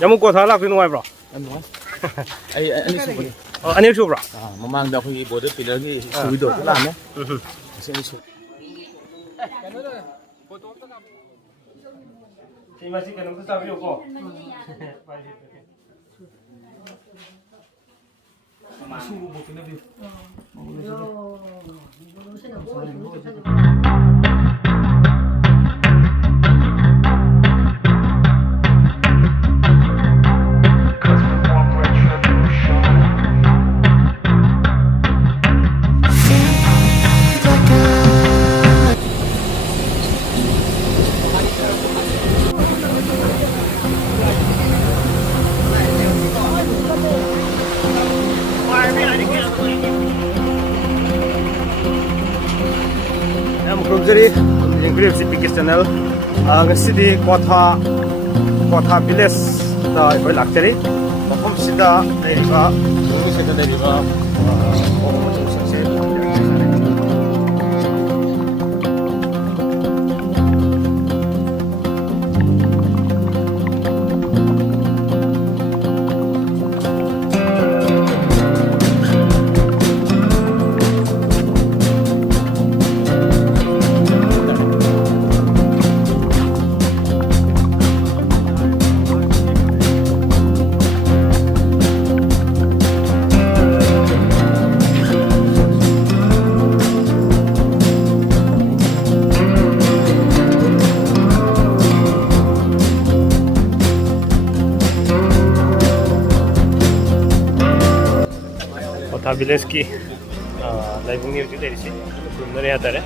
ꯌꯥꯝ ꯀꯣꯊꯥ ꯂꯥꯛꯄꯤ ꯅꯨꯡꯉꯥꯏꯕ꯭ꯔꯣ ꯑꯅꯤ ꯁꯨꯕꯅꯤ ꯑꯅꯤꯔꯛ ꯁꯨꯕ꯭ꯔꯣ ꯃꯃꯥꯡꯗ ꯑꯩꯈꯣꯏꯒꯤ ꯕꯣꯔꯗꯔ ꯄꯤꯂꯔꯒꯤ ꯁꯨꯕꯤꯗꯣ ꯂꯥꯛꯑꯝꯃꯦ ꯃꯁꯤ ꯀꯩꯅꯣꯝꯇ ꯆꯥꯕꯤꯌꯨꯀꯣ Yang Krumzeri, Ingrid Bigis Channel. Ngasi Kotha Village da ikoi lakchari. Mafam sida leriba, Mumi sida leriba. Kotha Village ki laibungi uji dari sini, belum dari ada ya.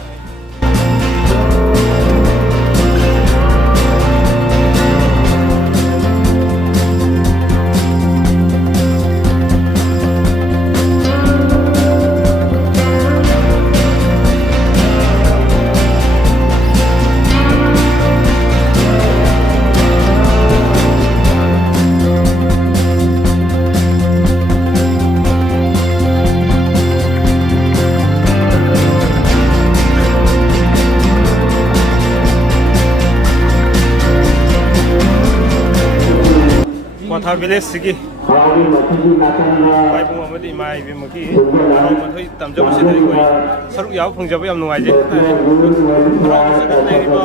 Kotha Village sigi bai bung amadi mai bi maki ro ma thoi tamjab se dai koi saruk yaw phangjab yam nungai je ro se da dai ba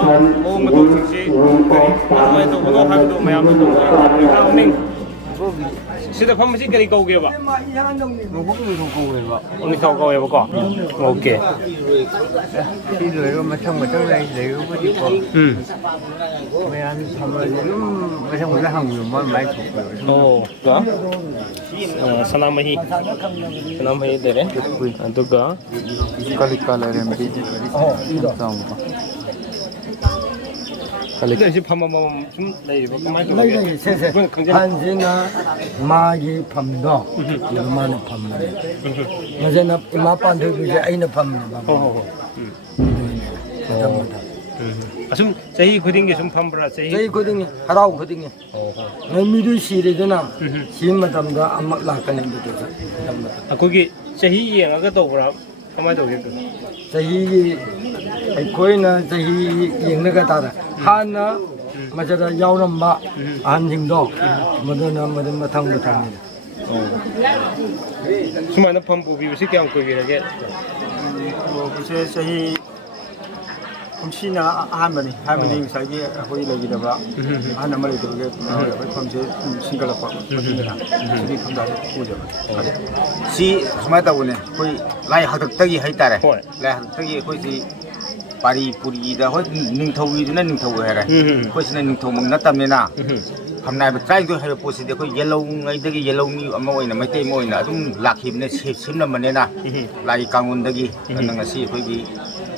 mo ma to sing si mai to ko ha do mayam to ning sida pham si kari kau ge ba oni kau kau ya ba ko okay đi rồi mà xong rồi trong này để có gì còn mấy anh xong rồi mà xong rồi nó hồng rồi mà máy chụp rồi oh ka sanamahi dere aduga kalika lerem bi xong kalika si pham sum lei ba kamai to lấy xe anh chỉ là ma gì phẩm đó nhưng mà nó phẩm này mà giờ nó mà pan thôi bây giờ anh nó phẩm này mà asum chahi khuding ge sum pham bra chahi 저희 거든요 하라고 거든요 너미도 시리잖아 시마 담가 아마 라카는 데서 akogi chahi yenga to bra kamai to ge 저희 거기는 저희 영내가 따라 하나 맞아라 야오람바 안징도 뭐든 마탕입니다 sumana pham bu bi si kyang ko bi ge 글쎄 저희 봄씨나 할머니 사이에 호이 레기다가 하나 말이 되게 봄새 싱글럽고 그러더라. 우리 감다 보죠. 시 스마다 오네. 호이 라이 하덕덕이 하이따래. 라이 하덕덕이 호이 파리 뿌리다 호이 닝터위드나 닝터위 해라. 호이스는 닝터 먹나 땀내나. 함나이 트라이도 해 보시데 그 옐로우이더기 옐로우미 아마 오이나 마이테이 모이나 좀 락힙네 심나만네나 라이 강원더기 안능asi 거기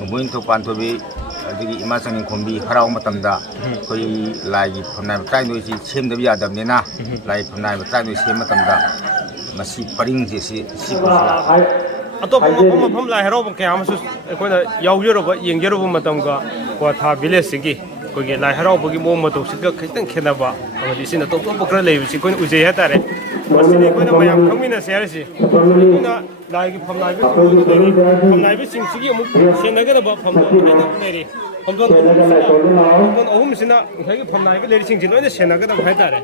모인토 판토비 ꯑꯗꯒꯤ ꯏꯃꯥꯆꯪ ꯈꯣꯝꯕꯤ ꯍꯔꯥꯎ ꯃꯇꯝꯗ ꯑꯩꯈꯣꯏ ꯂꯥꯏꯒꯤ ꯐꯝꯅꯥꯏꯕ ꯇꯔꯥꯏꯅꯣꯏꯁꯤ ꯁꯦꯝꯗꯕ ꯌꯥꯗꯕꯅꯤꯅ ꯂꯥꯏ ꯐꯝꯅꯥꯏꯕ ꯇꯔꯥꯏꯅꯣꯏ ꯁꯦꯝꯕ ꯃꯇꯝꯗ ꯃꯁꯤ ꯄꯔꯤꯡꯁꯦ ꯁꯤ ꯑꯇꯣꯞꯄ ꯃꯐꯝ ꯂꯥꯏ ꯍꯔꯥꯎꯕ ꯀꯌꯥ ꯑꯃꯁꯨ ꯑꯩꯈꯣꯏꯅ ꯌꯥꯎꯖꯔꯨꯕ ꯌꯦꯡꯖꯔꯨꯕ ꯃꯇꯝꯒ Kotha Village-ꯁꯤꯒꯤ ꯑꯩꯈꯣꯏꯒꯤ ꯂꯥꯏ ꯍꯔꯥꯎꯕꯒꯤ ꯃꯑꯣꯡ ꯃꯇꯧꯁꯤꯒ ꯈꯤꯇꯪ ꯈꯦꯠꯅꯕ ꯑꯃꯗꯤ ꯁꯤꯅ ꯇꯣꯞ ꯇꯣꯞꯄ ꯈꯔ ꯂꯩꯕꯁꯤ ꯑꯩꯈꯣꯏꯅ ꯎꯖꯩ ꯍꯥꯏꯇꯥꯔꯦ ꯃꯁꯤꯗꯤ ꯑꯩꯈꯣꯏꯅ ꯃꯌꯥꯝ ꯈꯪꯃꯤꯟꯅꯁꯦ ꯍꯥꯏꯔꯤꯁꯤ ꯑꯩꯈꯣꯏꯅ ꯂꯥꯏꯒꯤ ꯐꯝꯅꯥꯏꯕꯁꯤꯡꯁꯤꯒꯤ ꯑꯃꯨꯛ ꯁꯦꯟꯅꯒꯗꯕ ꯐꯝ ꯍꯥꯏꯅ ꯂꯩꯔꯤ ꯐꯝꯗꯣꯟ ꯑꯍꯨꯝꯁꯤꯅ ꯉꯁꯥꯏꯒꯤ ꯐꯝꯅꯥꯏꯕ ꯂꯩꯔꯤꯁꯤꯡꯁꯤ ꯂꯣꯏꯅ ꯁꯦꯟꯅꯒꯗꯕ ꯍꯥꯏꯇꯥꯔꯦ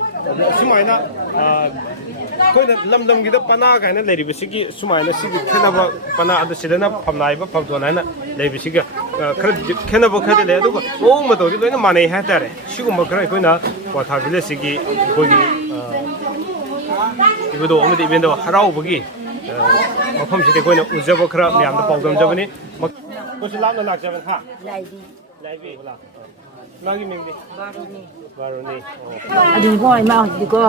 ꯁꯨꯃꯥꯏꯅ ꯑꯩꯈꯣꯏꯅ ꯂꯝ ꯂꯝꯒꯤꯗ ꯄꯅꯥ ꯀꯥꯏꯅ ꯂꯩꯔꯤꯕꯁꯤꯒꯤ ꯁꯨꯃꯥꯏꯅ ꯁꯤꯒꯤ ꯈꯦꯠꯅꯕ ꯄꯅꯥ ꯑꯗꯨ ꯁꯤꯗꯅ ꯐꯝꯅꯥꯏꯕ ꯐꯝꯗꯣꯟ ꯍꯥꯏꯅ ꯂꯩꯕꯁꯤꯒ ꯈꯔ ꯈꯦꯠꯅꯕ ꯈꯔꯗꯤ ꯂꯩ ꯑꯗꯨꯒ ꯃꯑꯣꯡ ꯃꯇꯧꯗꯤ ꯂꯣꯏꯅ ꯃꯥꯟꯅꯩ ꯍꯥꯏꯇꯥꯔꯦ ꯁꯤꯒꯨꯝꯕ ꯈꯔ ꯑꯩꯈꯣꯏꯅ ꯀ꯭ꯋꯥꯊꯥ ꯚꯤꯂꯦꯖꯁꯤꯒꯤ ꯑꯩꯈꯣꯏꯒꯤ ꯏꯕꯨꯙꯧ ꯑꯃꯗꯤ ꯏꯕꯦꯟꯗꯧ ꯍꯔꯥꯎꯕꯒꯤ ꯃꯐꯝꯁꯤꯗ ꯑꯩꯈꯣꯏꯅ ꯎꯖꯕ ꯈꯔ ꯃꯌꯥꯝꯗ ꯄꯥꯎꯗꯝꯖꯕꯅꯤ ꯃꯈꯣꯏꯁꯨ ꯂꯥꯞꯅ ꯂꯥꯛꯆꯕꯅꯤ ꯍꯥ ꯂꯥꯏꯕꯤ ꯃꯥꯒꯤ ꯃꯤꯡꯗꯤ ꯕꯥꯔꯨꯅꯤ ꯑꯗꯨꯒꯣ ꯏꯃꯥ ꯍꯧꯖꯤꯛꯀꯣ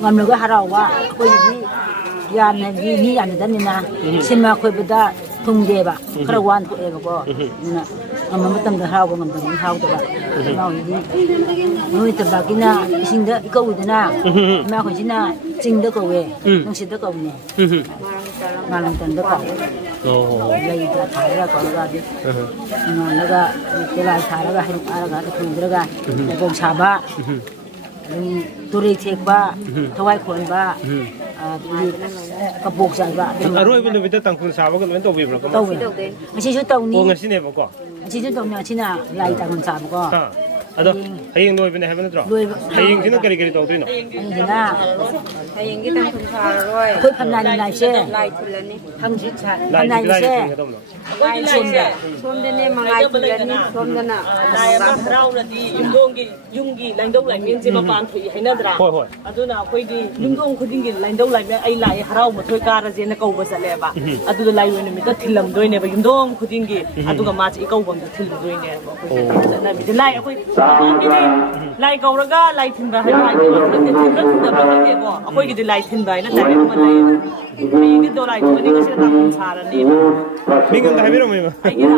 ꯉꯝꯂꯒ ꯍꯔꯥꯎꯕ ꯑꯩꯈꯣꯏꯒꯤꯗꯤ ꯌꯥꯝꯅꯗꯤ ꯃꯤ ꯌꯥꯝꯅꯗꯕꯅꯤꯅ ꯁꯤꯟꯃꯥ ꯈꯣꯏꯕꯗ ꯊꯨꯡꯗꯦꯕ ꯈꯔ ꯋꯥꯟ ꯊꯣꯛꯑꯦꯕꯀꯣ ꯑꯗꯨꯅ ꯉꯝꯕ ꯃꯇꯝꯗ ꯍꯔꯥꯎꯕ ꯉꯝꯗꯕꯅꯤ ꯍꯔꯥꯎꯗꯕ ꯏꯃꯥ ꯍꯧꯖꯤꯛꯇꯤ ꯃꯣꯏ ꯇꯝꯄꯥꯛꯀꯤꯅ ꯏꯁꯤꯡꯗ ꯏꯀꯧꯏꯗꯅ ꯏꯃꯥ ꯍꯧꯖꯤꯛꯅ ꯆꯤꯡꯗ ꯀꯧꯋꯦ ꯅꯨꯡꯁꯤꯠꯇ ꯀꯧꯅꯦ ꯉꯥꯂꯪꯇꯟꯗ ꯀꯧꯋꯦ ꯂꯩꯗ ꯊꯥꯔꯒ ꯀꯧꯔꯒ ꯉꯥꯜꯂꯒ ꯇꯣꯂꯥꯏ ꯊꯥꯔꯒ ꯍꯩꯔꯨꯛ ꯍꯥꯔꯒ ꯊꯣꯡꯗ꯭ꯔꯒ ꯃꯣꯡ ꯁꯥꯕ ꯑꯗꯨꯝ ꯇꯨꯔꯩ ꯊꯦꯛꯄ ꯊꯋꯥꯏ ꯈꯣꯟꯕ ꯀꯕꯣꯛ ꯆꯥꯏꯕ ꯑꯔꯣꯏꯕ ꯅꯨꯃꯤꯠꯇ ꯇꯥꯡꯈꯨꯜ ꯁꯥꯕꯒ ꯂꯣꯏꯅ ꯇꯧꯕꯤꯕ꯭ꯔꯣ ꯇꯧꯋꯦ ꯉꯁꯤꯁꯨ ꯇꯧꯅꯤ ꯉꯁꯤꯅꯦꯕꯀꯣ ꯉꯁꯤꯁꯨ ꯇꯧꯅꯤ ꯉꯁꯤꯅ ꯂꯥꯏ ꯇꯥꯡꯈꯨꯜ ꯁꯥꯕꯀꯣ ꯑꯗꯣ ꯍꯌꯦꯡ ꯂꯣꯏꯕꯅꯦ ꯍꯥꯏꯕ ꯅꯠꯇ꯭ꯔꯣ ꯍꯌꯦꯡꯁꯤꯅ ꯀꯔꯤ ꯀꯔꯤ ꯇꯧꯗꯣꯏꯅꯣ ꯍꯌꯦꯡꯒꯤ ꯇꯥꯡꯈꯨꯜ ꯁꯥꯔꯔꯣꯏ ꯑꯩꯈꯣꯏ ꯐꯝꯅꯥꯏ ꯂꯥꯏꯁꯦ ꯂꯥꯏ ꯊꯤꯜꯂꯅꯤ ꯍꯪꯆꯤꯠ ꯂꯥꯏꯁꯦ ꯁꯣꯝꯗ ꯁꯣꯝꯗꯅꯦ ꯃꯉꯥꯏ ꯊꯤꯜꯂꯅꯤ ꯁꯣꯝꯗꯅ ꯂꯥꯏ ꯑꯃ ꯍꯔꯥꯎꯔꯗꯤ ꯌꯨꯝꯒꯤ ꯂꯥꯏꯟꯗꯧ ꯂꯥꯏꯃꯦꯟꯁꯦ ꯃꯄꯥꯟ ꯊꯣꯛꯏ ꯍꯥꯏꯅꯗ꯭ꯔꯥ ꯍꯣꯏ ꯍꯣꯏ ꯑꯗꯨꯅ ꯑꯩꯈꯣꯏꯒꯤ ꯌꯨꯝꯊꯣꯡ ꯈꯨꯗꯤꯡꯒꯤ ꯂꯥꯏꯟꯗꯧ ꯂꯥꯏꯃꯦꯟ ꯑꯩ ꯂꯥꯛꯑꯦ ꯍꯔꯥꯎ ꯃꯊꯣꯏ ꯀꯥꯔꯁꯦꯅ ꯀꯧꯕ ꯆꯠꯂꯦꯕ ꯑꯗꯨꯗ ꯂꯥꯏꯑꯣꯏ ꯅꯨꯃꯤꯠꯇ ꯊꯤꯜꯂꯝꯗꯣꯏꯅꯦꯕ ꯌꯨꯝꯊꯣꯡ ꯈꯨꯗꯤꯡꯒꯤ ꯑꯗꯨꯒ ꯃꯥꯁꯦ ꯏꯀꯧꯕꯝꯗ ꯊꯤꯜꯂꯨꯗꯣꯏꯅꯦꯕ ꯑꯩꯈꯣꯏ ꯆꯠꯅꯕꯤꯁꯦ ꯂꯥꯏ ꯑꯩꯈꯣꯏ ꯂꯥꯏ ꯀꯧꯔꯒ ꯂꯥꯏ ꯊꯤꯟꯕ ꯍꯥꯏꯕ ꯊꯤꯟꯕ ꯊꯤꯟꯗꯕ ꯅꯠꯇꯦꯀꯣ ꯑꯩꯈꯣꯏꯒꯤꯗꯤ ꯂꯥꯏ ꯊꯤꯟꯕ ꯍꯥꯏꯅ ꯗꯥꯏꯔꯦꯛ ꯑꯃ ꯂꯩꯌꯦꯕ ꯍꯌꯦꯡꯗꯤ ꯗꯣꯂꯥꯏ ꯊꯤꯜꯂꯅꯤ ꯉꯁꯤꯅ ꯇꯥꯡꯈꯨꯜ ꯁꯥꯔꯅꯦꯕ ꯃꯤꯡ ꯑꯝꯇ ꯍꯥꯏꯕꯤꯔꯝꯃꯣ ꯑꯩꯒꯤꯔꯥ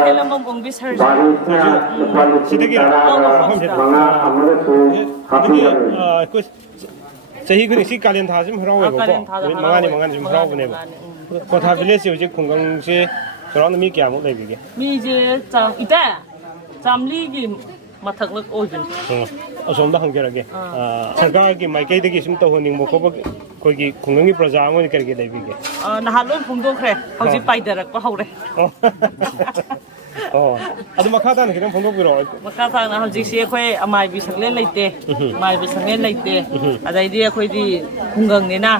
ꯑꯍꯦꯂꯝꯕꯝ ꯑꯣꯡꯕꯤ ꯁꯔꯁ ꯁꯤꯗꯒꯤꯔ ꯃꯐꯝꯁꯤꯗ ꯑꯗꯨꯗꯤ ꯑꯩꯈꯣꯏ ꯆꯍꯤ ꯈꯨꯗꯤꯡ ꯁꯤ ꯀꯥꯂꯦꯟ ꯊꯥꯁꯤꯃ ꯍꯔꯥꯎꯋꯦꯕꯀꯣ ꯅꯨꯃꯤꯠ ꯃꯉꯥꯅꯤ ꯁꯨꯝ ꯍꯔꯥꯎꯕꯅꯦꯕ ꯀ꯭ꯋꯥꯊꯥ ꯚꯤꯂꯦꯖꯁꯦ ꯍꯧꯖꯤꯛ ꯈꯨꯡꯒꯪꯁꯦ ꯆꯥꯎꯔꯥꯛꯅ ꯃꯤ ꯀꯌꯥꯃꯨꯛ ꯂꯩꯕꯤꯒꯦ ꯃꯤꯁꯦ ꯏꯇꯦ ꯆꯥꯝꯔꯤꯒꯤ ꯃꯊꯛꯂꯛ ꯑꯣꯏꯕꯅꯤ ꯑꯁꯣꯝꯗ ꯍꯪꯖꯔꯒꯦ ꯁꯔꯀꯥꯔꯒꯤ ꯃꯥꯏꯀꯩꯗꯒꯤ ꯁꯨꯝ ꯇꯧꯍꯟꯅꯤꯡꯕ ꯈꯣꯠꯄ ꯑꯩꯈꯣꯏꯒꯤ ꯈꯨꯡꯒꯪꯒꯤ ꯄ꯭ꯔꯖꯥ ꯑꯃ ꯀꯔꯤ ꯀꯔꯤ ꯂꯩꯕꯤꯒꯦ ꯅꯍꯥꯟ ꯂꯣꯏ ꯐꯣꯡꯗꯣꯛꯈ꯭ꯔꯦ ꯍꯧꯖꯤꯛ ꯄꯥꯏꯊꯔꯛꯄ ꯍꯧꯔꯦ ꯑꯗꯨ ꯃꯈꯥ ꯇꯥꯅ ꯈꯤꯇꯪ ꯐꯣꯡꯗꯣꯛꯄꯤꯔꯛꯑꯣ ꯃꯈꯥ ꯇꯥꯅ ꯍꯧꯖꯤꯛꯁꯤ ꯑꯩꯈꯣꯏ ꯑꯃꯥꯏꯕꯤ ꯁꯛꯂꯦꯟ ꯂꯩꯇꯦ ꯃꯥꯏꯕꯤ ꯁꯛꯂꯦꯟ ꯂꯩꯇꯦ ꯑꯗꯩꯗꯤ ꯑꯩꯈꯣꯏꯗꯤ ꯈꯨꯡꯒꯪꯅꯤꯅ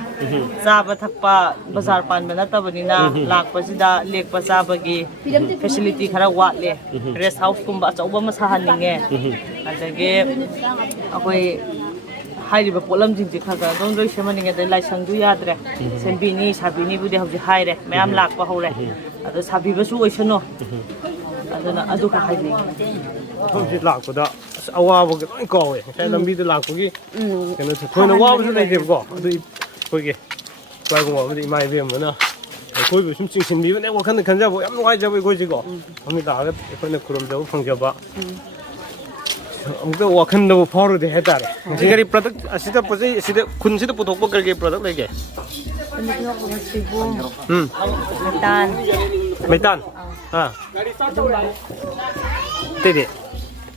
ꯆꯥꯕ ꯊꯛꯄ ꯕꯖꯥꯔ ꯄꯥꯟꯕ ꯅꯠꯇꯕꯅꯤ나 ꯂꯥꯛꯄꯁꯤꯗ ꯂꯦꯛꯄ ꯆꯥꯕꯒꯤ ꯐꯦꯁꯤꯂꯤꯇꯤ ꯈꯔ ꯋꯥꯠꯂꯦ ꯔꯦꯁ ꯍꯥꯎꯁꯀꯨꯝꯕ ꯑꯆꯧꯕ ꯑꯃ ꯁꯥꯍꯟꯅꯤꯡꯉꯦ ꯑꯗꯒꯤ ꯑꯩꯈꯣꯏ ꯍꯥꯏꯔꯤꯕ ꯄꯣꯠꯂꯝꯁꯤꯡꯁꯤ ꯈꯔ ꯑꯗꯨꯝ ꯂꯣꯏ ꯁꯦꯝꯍꯟꯅꯤꯡꯉꯦ ꯑꯗꯩ ꯂꯥꯏꯁꯪꯁꯨ ꯌꯥꯗ꯭ꯔꯦ ꯁꯦꯝꯕꯤꯅꯤ ꯁꯥꯕꯤꯅꯤꯕꯨꯗꯤ ꯍꯧꯖꯤꯛ ꯍꯥꯏꯔꯦ ꯃꯌꯥꯝ ꯂꯥꯛꯄ ꯍꯧꯔꯦ ꯑꯗꯣ ꯁꯥꯕꯤꯕꯁꯨ ꯑꯣꯏꯁꯅꯨ ꯑꯗꯨꯅ ꯑꯗꯨ ꯈꯔ ꯍꯥꯏꯅꯤꯡꯉꯤ ꯃꯐꯝꯁꯤ ꯂꯥꯛꯄꯗ ꯑꯋꯥꯕꯒ ꯂꯣꯏ ꯀꯥꯎꯋꯦ ꯉꯁꯥꯏ ꯂꯝꯕꯤꯗ ꯂꯥꯛꯄꯒꯤ ꯀꯩꯅꯣꯁꯦ ꯊꯣꯏꯅ ꯋꯥꯕꯁꯨ ꯂꯩꯇꯦꯕꯀꯣ ꯑꯗꯨ ꯑꯩꯈꯣꯏꯒꯤ ꯏꯄꯥꯏꯒꯨꯝꯕ ꯑꯃꯗꯤ ꯏꯃꯥ ꯏꯕꯦꯝꯕꯅ ꯑꯩꯈꯣꯏꯕꯨ ꯁꯨꯝ ꯆꯤꯡꯁꯤꯟꯕꯤꯕꯅꯦ ꯋꯥꯈꯜꯗ ꯈꯟꯖꯕ ꯌꯥꯝ ꯅꯨꯡꯉꯥꯏꯖꯕ ꯑꯩꯈꯣꯏꯁꯤꯀꯣ ꯃꯐꯝꯗ ꯂꯥꯛꯑꯒ ꯑꯩꯈꯣꯏꯅ ꯈꯨꯔꯨꯝꯖꯕ ꯐꯪꯖꯕ ꯑꯃꯨꯛꯇ ꯋꯥꯈꯜꯗꯕꯨ ꯐꯥꯎꯔꯨꯗꯦ ꯍꯥꯏꯇꯥꯔꯦ ꯉꯁꯤ ꯀꯔꯤ ꯄ꯭ꯔꯗꯛ ꯑꯁꯤꯗ ꯄꯣꯠ ꯆꯩ ꯑꯁꯤꯗ ꯈꯨꯟꯁꯤꯗ ꯄꯨꯊꯣꯛꯄ ꯀꯔꯤ ꯀꯔꯤ ꯄ꯭ꯔꯗꯛ ꯂꯩꯒꯦ ꯃꯩꯇꯥꯟ ꯑꯇꯩꯗꯤ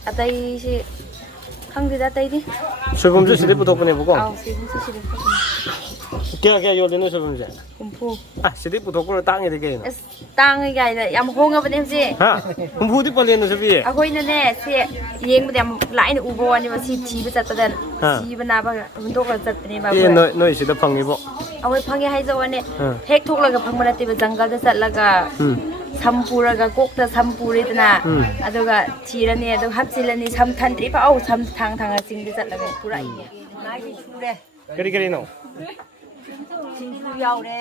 ꯑꯇꯩꯁꯤ ꯈꯪꯗꯦꯗ ꯑꯇꯩꯗꯤ ꯁꯣꯏꯕꯨꯝꯁꯨ ꯁꯤꯗꯩ ꯄꯨꯊꯣꯛꯄꯅꯦꯕꯀꯣ ꯁꯤꯕꯨꯁꯨ ꯁꯤꯗ ꯀꯌꯥ ꯌꯣꯜꯂꯤꯅꯣ ꯁꯣꯏꯕꯨꯝꯁꯦ ꯍꯨꯝꯐꯨ ꯁꯤꯗꯩ ꯄꯨꯊꯣꯛꯄꯅ ꯇꯥꯡꯉꯤꯗꯤ ꯀꯩꯅꯣ ꯑꯁ ꯇꯥꯡꯉꯤ ꯀꯥꯏꯅ ꯌꯥꯝ ꯍꯣꯡꯉꯕꯅꯦ ꯍꯧꯖꯤꯛ ꯍꯨꯝꯐꯨꯗꯤ ꯄꯜꯂꯦꯅꯁꯨ ꯄꯤꯌꯦ ꯑꯩꯈꯣꯏꯅꯅꯦ ꯁꯤ ꯌꯦꯡꯕꯗ ꯌꯥꯝ ꯂꯥꯏꯅ ꯎꯕ ꯋꯥꯅꯦꯕ ꯁꯤ ꯊꯤꯕ ꯆꯠꯄꯗ ꯁꯤꯕ ꯅꯥꯕ ꯍꯨꯟꯗꯣꯛꯂꯒ ꯆꯠꯄꯅꯦꯕ ꯅꯣꯏ ꯁꯤꯗ ꯐꯪꯉꯤꯕꯣ ꯑꯩꯈꯣꯏ ꯐꯪꯉꯦ ꯍꯥꯏꯖꯋꯥꯅꯦ ꯍꯦꯛ ꯊꯣꯛꯂꯒ ꯐꯪꯕ ꯅꯠꯇꯦꯕ ꯖꯪꯒꯜꯗ ꯆꯠꯂꯒ ꯁꯝ ꯄꯨꯔꯒ ꯀꯣꯛꯇ ꯁꯝ ꯄꯨꯔꯦꯗꯅ ꯑꯗꯨꯒ ꯊꯤꯔꯅꯤ ꯑꯗꯨꯒ ꯍꯥꯞꯆꯤꯜꯂꯅꯤ ꯁꯝ ꯊꯟꯗ꯭ꯔꯤ ꯐꯥꯎ ꯁꯝ ꯊꯥꯡꯉ ꯆꯤꯡꯗ ꯆꯠꯂꯒ ꯄꯨꯔꯛꯏ ꯃꯥꯒꯤ ꯁꯨꯔꯦ ꯀꯔꯤ ꯀꯔꯤꯅꯣ ꯁꯤꯡꯖꯨ ꯌꯥꯎꯔꯦ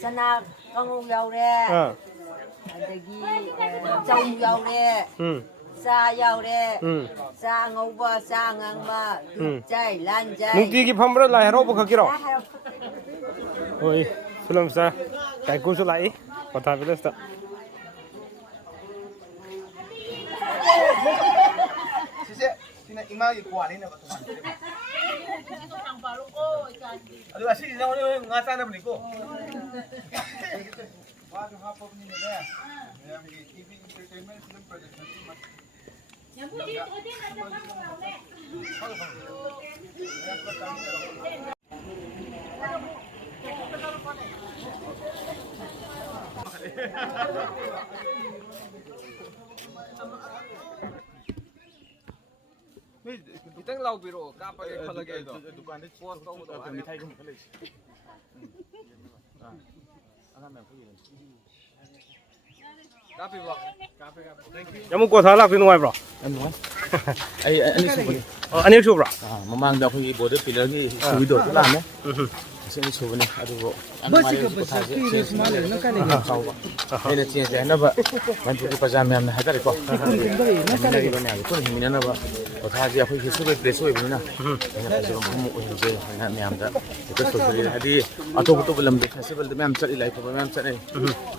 ꯆꯅꯥ ꯀꯥꯡꯉꯧ ꯌꯥꯎꯔꯦ ꯑꯗꯒꯤ ꯆꯧ ꯌꯥꯎꯔꯦ ꯆꯥ ꯌꯥꯎꯔꯦ ꯆꯥ ꯑꯉꯧꯕ ꯆꯥ ꯑꯉꯥꯡꯕ ꯆꯥꯏ ꯂꯥꯟ ꯆꯥꯏ ꯅꯨꯡꯇꯤꯒꯤ ꯐꯝꯕ꯭ꯔꯥ ꯂꯥꯏ ꯍꯔꯥꯎꯕ ꯈꯛꯀꯤꯔꯣ ꯍꯣꯏ ꯐꯤꯂꯝ ꯁ꯭ꯇꯥꯔ ꯀꯥꯏꯀꯨꯁꯨ ꯂꯥꯛꯏ ꯀ꯭ꯋꯥꯊꯥ ꯚꯤꯂꯦꯖꯇ ꯁꯤꯁꯦ ꯁꯤꯅ ꯏꯃꯥꯒꯤ ꯀ꯭ꯋꯥꯅꯤꯅꯕ ꯑꯗꯨꯒ ꯑꯁꯤꯁꯤꯅ ꯍꯣꯔꯦꯟ ꯉꯥ ꯆꯥꯅꯕꯅꯤꯀꯣ ꯋꯥꯁꯨ ꯍꯥꯞꯄꯕꯅꯤꯅꯅꯦ ꯃꯌꯥꯝꯒꯤ TV entertainment film production Itang lau biro kapag ikalagay ito. दुकान Post ko ito. मिठाई को मिठाई Kapi ba? Yamu ko thala kinuwai bro. ano ay ani subani Anil su bro. mamangda ko border pillar gi subido to lame kasi ni subani adu basi ka basi serious male no kale ene tiye ja na ba man puri pajam yam na hadare ko na kale ba na ko himina na ba ko tha ji akhoi hisu be place oi bina na pajam mu ko je na myam da ko so bari hadi ato to lam de festival de myam chali lai ko myam chane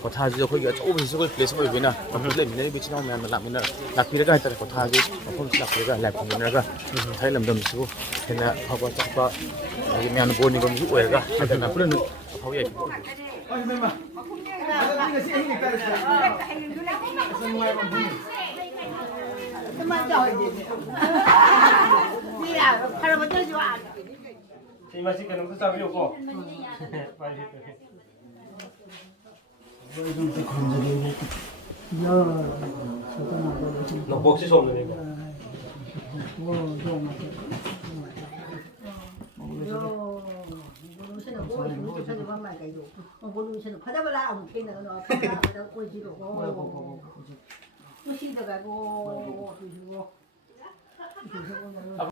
ko tha ji akhoi ga to hisu ko place oi bina ko le mina bi china myam na lamina lakpira ga ta ko tha ji ko lakpira ga lai ko mina ga thai lam dam su hena phaba chakpa agi myam boni ko mu oi ga na pura nu phau ye Si masih kan untuk sabi ko. No box is on the 뭐